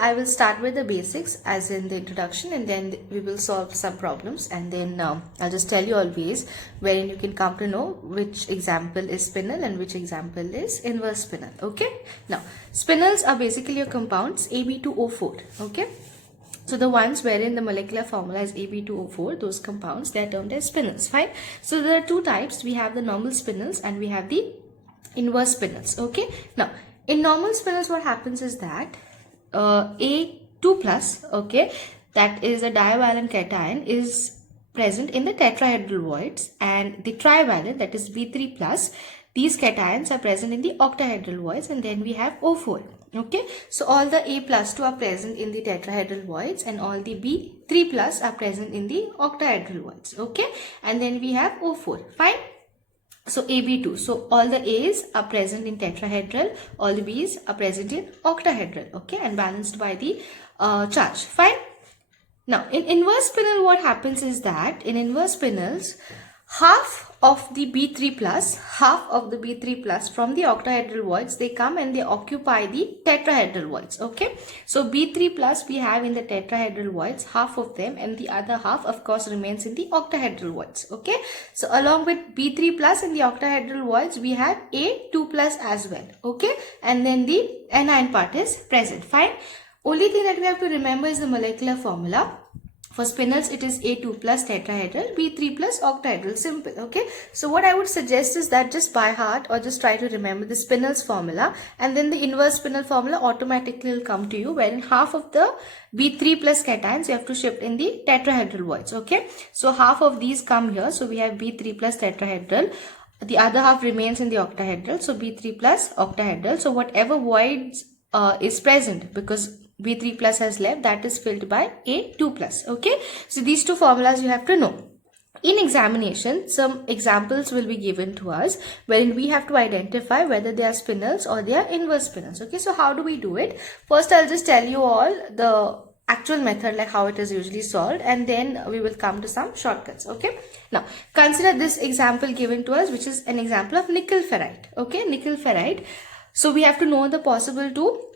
I will start with the basics as in the introduction, and then we will solve some problems, and then I'll just tell you all ways wherein you can come to know which example is spinel and which example is inverse spinel. Okay, now spinels are basically your compounds Ab2O4. Okay, so the ones wherein the molecular formula is Ab2O4, those compounds, they are termed as spinels. Fine. So there are two types. We have the normal spinels and we have the inverse spinels. Okay, now in normal spinels what happens is that A2 plus, okay, that is a divalent cation, is present in the tetrahedral voids, and the trivalent, that is B3 plus, these cations are present in the octahedral voids, and then we have O4. Okay, so all the A plus 2 are present in the tetrahedral voids and all the B3 plus are present in the octahedral voids. Okay, and then we have O4. Fine. So AB2, so all the A's are present in tetrahedral, all the B's are present in octahedral, okay, and balanced by the charge. Fine. Now in inverse spinel what happens is that in inverse spinels, half of the B3 plus from the octahedral voids, they come and they occupy the tetrahedral voids. Okay, so B3 plus we have in the tetrahedral voids, half of them, and the other half of course remains in the octahedral voids. Okay, so along with B3 plus in the octahedral voids, we have A2 plus as well. Okay, and then the anion part is present. Fine. Only thing that we have to remember is the molecular formula. For spinels, it is A2 plus tetrahedral, B3 plus octahedral. Simple. Okay. So what I would suggest is that just by heart or just try to remember the spinels formula, and then the inverse spinel formula automatically will come to you, wherein half of the B3 plus cations you have to shift in the tetrahedral voids. Okay. So half of these come here. So we have B3 plus tetrahedral. The other half remains in the octahedral. So B3 plus octahedral. So whatever voids is present, because B3 plus has left, that is filled by A2 plus. Okay, so these two formulas you have to know. In examination, some examples will be given to us wherein we have to identify whether they are spinels or they are inverse spinels. Okay, so how do we do it? First, I'll just tell you all the actual method, like how it is usually solved, and then we will come to some shortcuts. Okay, now consider this example given to us, which is an example of nickel ferrite. Okay, nickel ferrite. So we have to know the possible two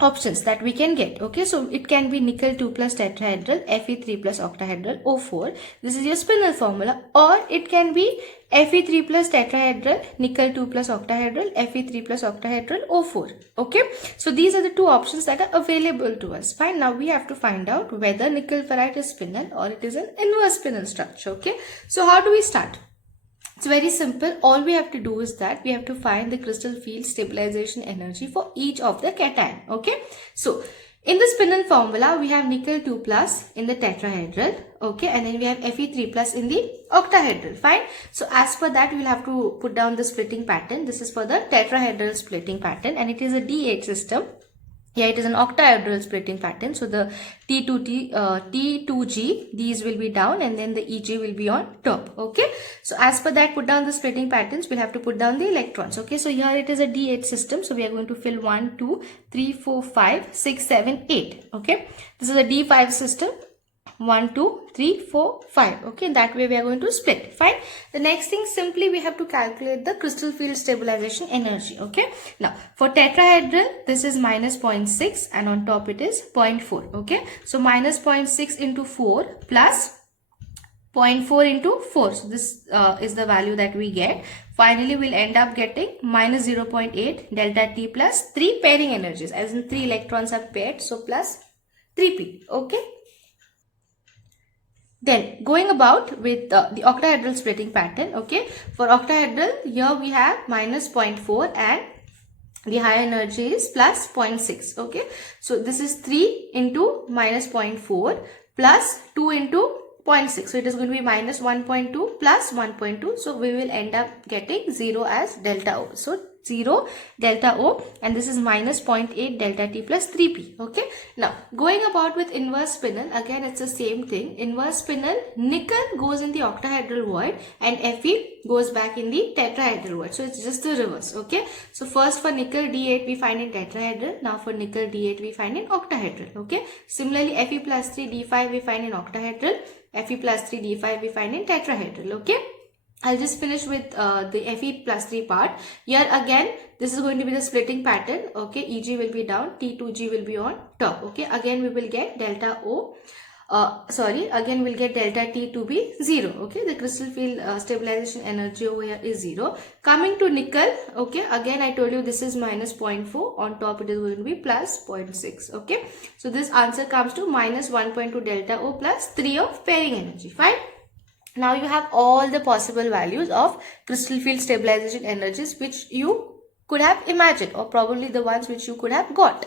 options that we can get. Okay, so it can be nickel 2 plus tetrahedral, Fe3 plus octahedral, O4. This is your spinel formula. Or it can be Fe3 plus tetrahedral, nickel 2 plus octahedral, Fe3 plus octahedral, O4. Okay, so these are the two options that are available to us. Fine. Now we have to find out whether nickel ferrite is spinel or it is an inverse spinel structure. Okay, so how do we start? It's very simple. All we have to do is that we have to find the crystal field stabilization energy for each of the cation. Okay, so in the spinel formula we have nickel 2 plus in the tetrahedral, okay, and then we have Fe3 plus in the octahedral. Fine. So as per that we will have to put down the splitting pattern. This is for the tetrahedral splitting pattern, and it is a D8 system. Yeah, it is an octahedral splitting pattern. So the T2G, these will be down, and then the EG will be on top. Okay. So as per that, put down the splitting patterns. We'll have to put down the electrons. Okay. So here it is a D8 system. So we are going to fill 1, 2, 3, 4, 5, 6, 7, 8. Okay. This is a D5 system. 1, 2, 3, 4, 5. Okay, that way we are going to split. Fine. The next thing, simply we have to calculate the crystal field stabilization energy. Okay. Now for tetrahedral, this is minus 0.6 and on top it is 0.4. Okay. So minus 0.6 into 4 plus 0.4 into 4. So this is the value that we get. Finally, we'll end up getting minus 0.8 delta T plus 3 pairing energies, as in 3 electrons are paired. So plus 3p. Okay. Then going about with the octahedral splitting pattern. Okay, for octahedral, here we have minus 0.4 and the high energy is plus 0.6. Okay, so this is 3 into minus 0.4 plus 2 into 0.6. So it is going to be minus 1.2 plus 1.2. So we will end up getting 0 as delta O. So 0 delta O, and this is minus 0.8 delta T plus 3p. Okay, now going about with inverse spinel, again it's the same thing. Inverse spinel, nickel goes in the octahedral void and Fe goes back in the tetrahedral void. So it's just the reverse. Okay, so first for nickel D8 we find in tetrahedral. Now for nickel D8 we find in octahedral. Okay, similarly Fe plus 3 D5 we find in octahedral, Fe plus 3 D5 we find in tetrahedral. Okay, I'll just finish with the Fe plus 3 part. Here again this is going to be the splitting pattern. Okay, Eg will be down, T2g will be on top. Okay, again we will get delta O. Again we'll get delta T to be 0. Okay, the crystal field stabilization energy over here is 0. Coming to nickel, okay, again I told you this is minus 0.4, on top it is going to be plus 0.6. Okay, so this answer comes to minus 1.2 delta O plus 3 of pairing energy. Fine. Now you have all the possible values of crystal field stabilization energies which you could have imagined, or probably the ones which you could have got.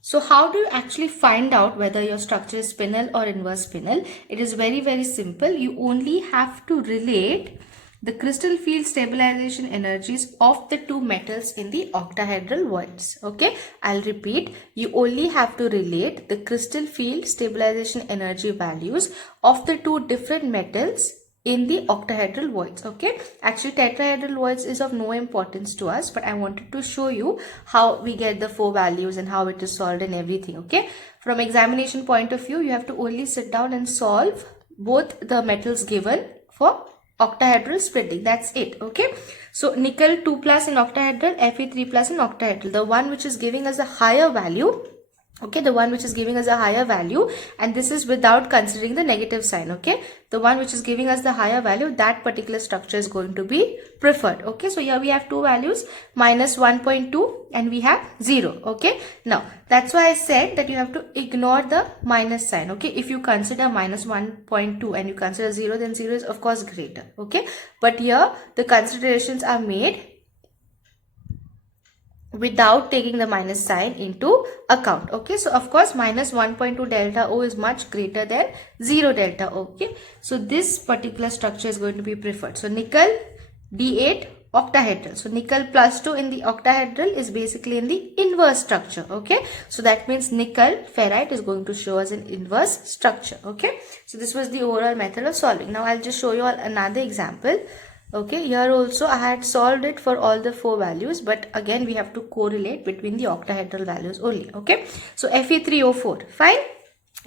So how do you actually find out whether your structure is spinel or inverse spinel? It is very simple. You only have to relate the crystal field stabilization energies of the two metals in the octahedral voids. Okay, I'll repeat. You only have to relate the crystal field stabilization energy values of the two different metals in the octahedral voids. Okay, actually tetrahedral voids is of no importance to us, but I wanted to show you how we get the 4 values and how it is solved and everything. Okay, from examination point of view, you have to only sit down and solve both the metals given for octahedral splitting. That's it. Okay, so nickel 2 plus in octahedral, Fe 3 plus in octahedral, the one which is giving us a higher value. Okay, the one which is giving us a higher value, and this is without considering the negative sign. Okay, the one which is giving us the higher value, that particular structure is going to be preferred. Okay, so here we have two values, minus 1.2 and we have 0. Okay, now that's why I said that you have to ignore the minus sign. Okay, if you consider minus 1.2 and you consider 0, then 0 is of course greater. Okay, but here the considerations are made without taking the minus sign into account. Okay, so of course minus 1.2 delta O is much greater than 0 delta O. Okay, so this particular structure is going to be preferred. So nickel D8 octahedral. So nickel plus 2 in the octahedral is basically in the inverse structure. Okay, so that means nickel ferrite is going to show us an inverse structure. Okay, so this was the overall method of solving. Now I'll just show you all another example. Okay, here also I had solved it for all the 4 values, but again we have to correlate between the octahedral values only. Okay, so Fe3O4, fine.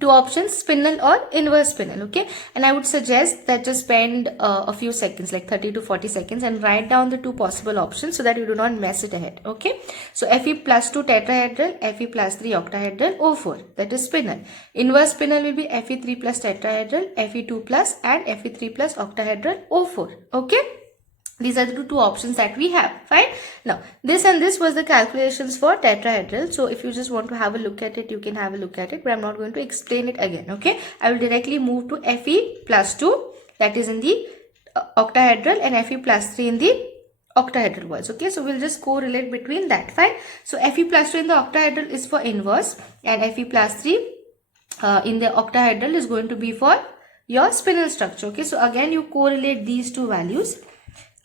2 options, spinel or inverse spinel. Okay, and I would suggest that just spend a few seconds, like 30 to 40 seconds, and write down the 2 possible options so that you do not mess it ahead. Okay, so Fe plus 2 tetrahedral, Fe plus 3 octahedral, O4, that is spinel. Inverse spinel will be Fe3 plus tetrahedral, Fe2 plus and Fe3 plus octahedral, O4. Okay, these are the 2 options that we have. Fine. Now this and this was the calculations for tetrahedral. So if you just want to have a look at it, you can have a look at it, but I'm not going to explain it again. Okay, I will directly move to Fe plus 2, that is in the octahedral, and Fe plus 3 in the octahedral voids. Okay, so we'll just correlate between that. Fine. So Fe plus 2 in the octahedral is for inverse, and Fe plus 3 in the octahedral is going to be for your spinel structure. Okay, so again you correlate these 2 values.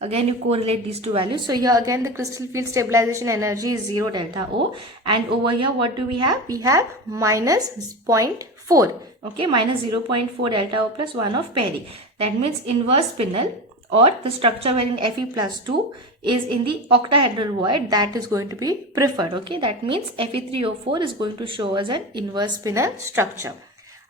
So here again the crystal field stabilization energy is 0 delta O, and over here what do we have? We have minus 0.4. Okay, minus 0.4 delta O plus 1 of pairing. That means inverse spinel, or the structure wherein Fe plus 2 is in the octahedral void, that is going to be preferred. Okay, that means Fe3O4 is going to show us an inverse spinel structure.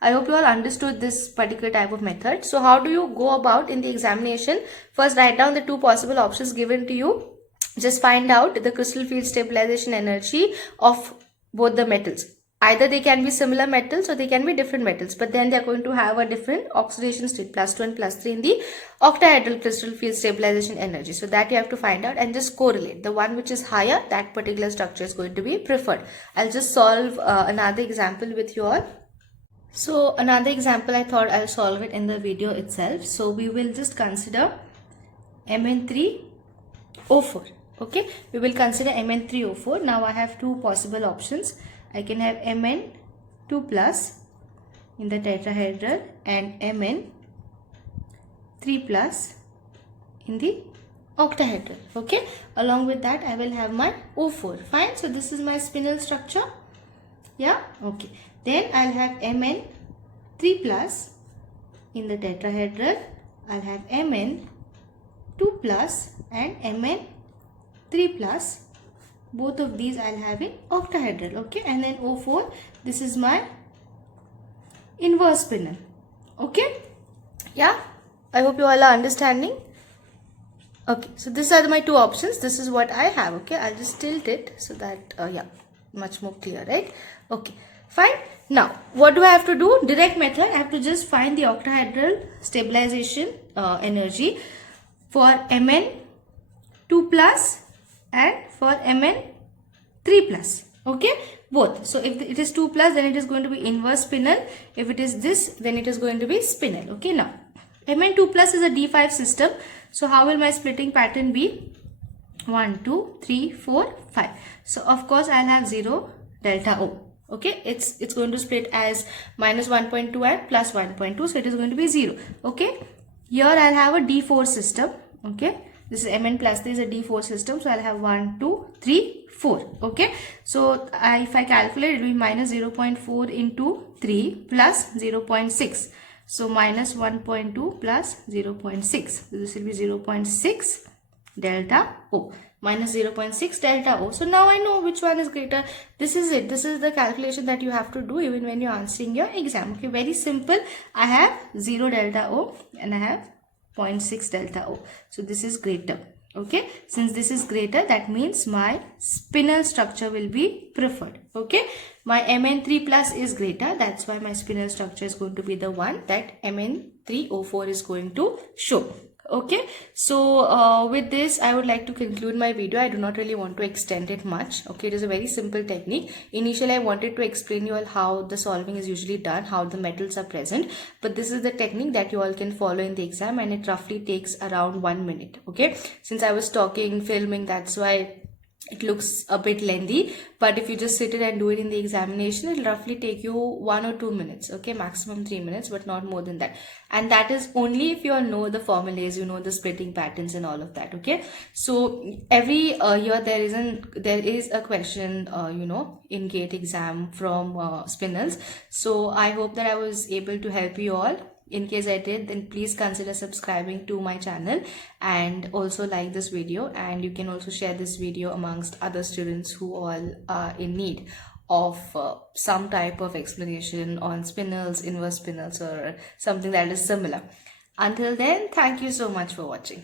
I hope you all understood this particular type of method. So how do you go about in the examination? First, write down the 2 possible options given to you. Just find out the crystal field stabilization energy of both the metals. Either they can be similar metals or they can be different metals, but then they are going to have a different oxidation state, plus 2 and plus 3 in the octahedral crystal field stabilization energy. So that you have to find out and just correlate. The one which is higher, that particular structure is going to be preferred. I'll just solve another example with you all. So another example, I thought I'll solve it in the video itself. So we will just consider Mn3O4. Okay, we will consider Mn3O4. Now I have 2 possible options. I can have Mn2 plus in the tetrahedral and Mn3 plus in the octahedral. Okay, along with that I will have my O4. Fine, so this is my spinel structure. Yeah, okay. Then I'll have Mn3 plus in the tetrahedral. I'll have Mn2 plus and Mn3 plus. Both of these I'll have in octahedral. Okay, and then O4. This is my inverse spinel. Okay, yeah. I hope you all are understanding. Okay, so these are my two options. This is what I have. Okay, I'll just tilt it so that yeah, much more clear, right? Okay, fine. Now what do I have to do? Direct method. I have to just find the octahedral stabilization energy for Mn 2 plus and for Mn 3 plus. Okay, both. So if it is 2 plus, then it is going to be inverse spinel. If it is this, then it is going to be spinel. Okay, now Mn2 plus is a D5 system. So how will my splitting pattern be? 1, 2, 3, 4, 5. So of course I'll have 0 delta O. Okay, it's going to split as minus 1.2 and plus 1.2. So it is going to be 0. Okay, here I'll have a D4 system. Okay, this is Mn plus 3 is a D4 system. So I'll have 1, 2, 3, 4. Okay, so if I calculate, it will be minus 0.4 into 3 plus 0.6. So minus 1.2 plus 0.6. This will be 0.6 delta O. Minus 0.6 delta O. So now I know which one is greater. This is it. This is the calculation that you have to do even when you're answering your exam. Okay, very simple. I have 0 delta O and I have 0.6 delta O. So this is greater. Okay, since this is greater, that means my spinel structure will be preferred. Okay, my Mn3 plus is greater, that's why my spinel structure is going to be the one that Mn3O4 is going to show. Okay, so with this I would like to conclude my video. I do not really want to extend it much. Okay, it is a very simple technique. Initially I wanted to explain you all how the solving is usually done, how the metals are present, but this is the technique that you all can follow in the exam, and it roughly takes around 1 minute. Okay, since I was talking, filming, that's why it looks a bit lengthy, but if you just sit it and do it in the examination, it'll roughly take you 1 or 2 minutes. Okay, maximum 3 minutes, but not more than that. And that is only if you all know the formulas, you know the splitting patterns and all of that. Okay, so every year there is a question you know, in GATE exam from spinels. So I hope that I was able to help you all. In case I did, then please consider subscribing to my channel and also like this video, and you can also share this video amongst other students who all are in need of some type of explanation on spinels, inverse spinels, or something that is similar. Until then, thank you so much for watching.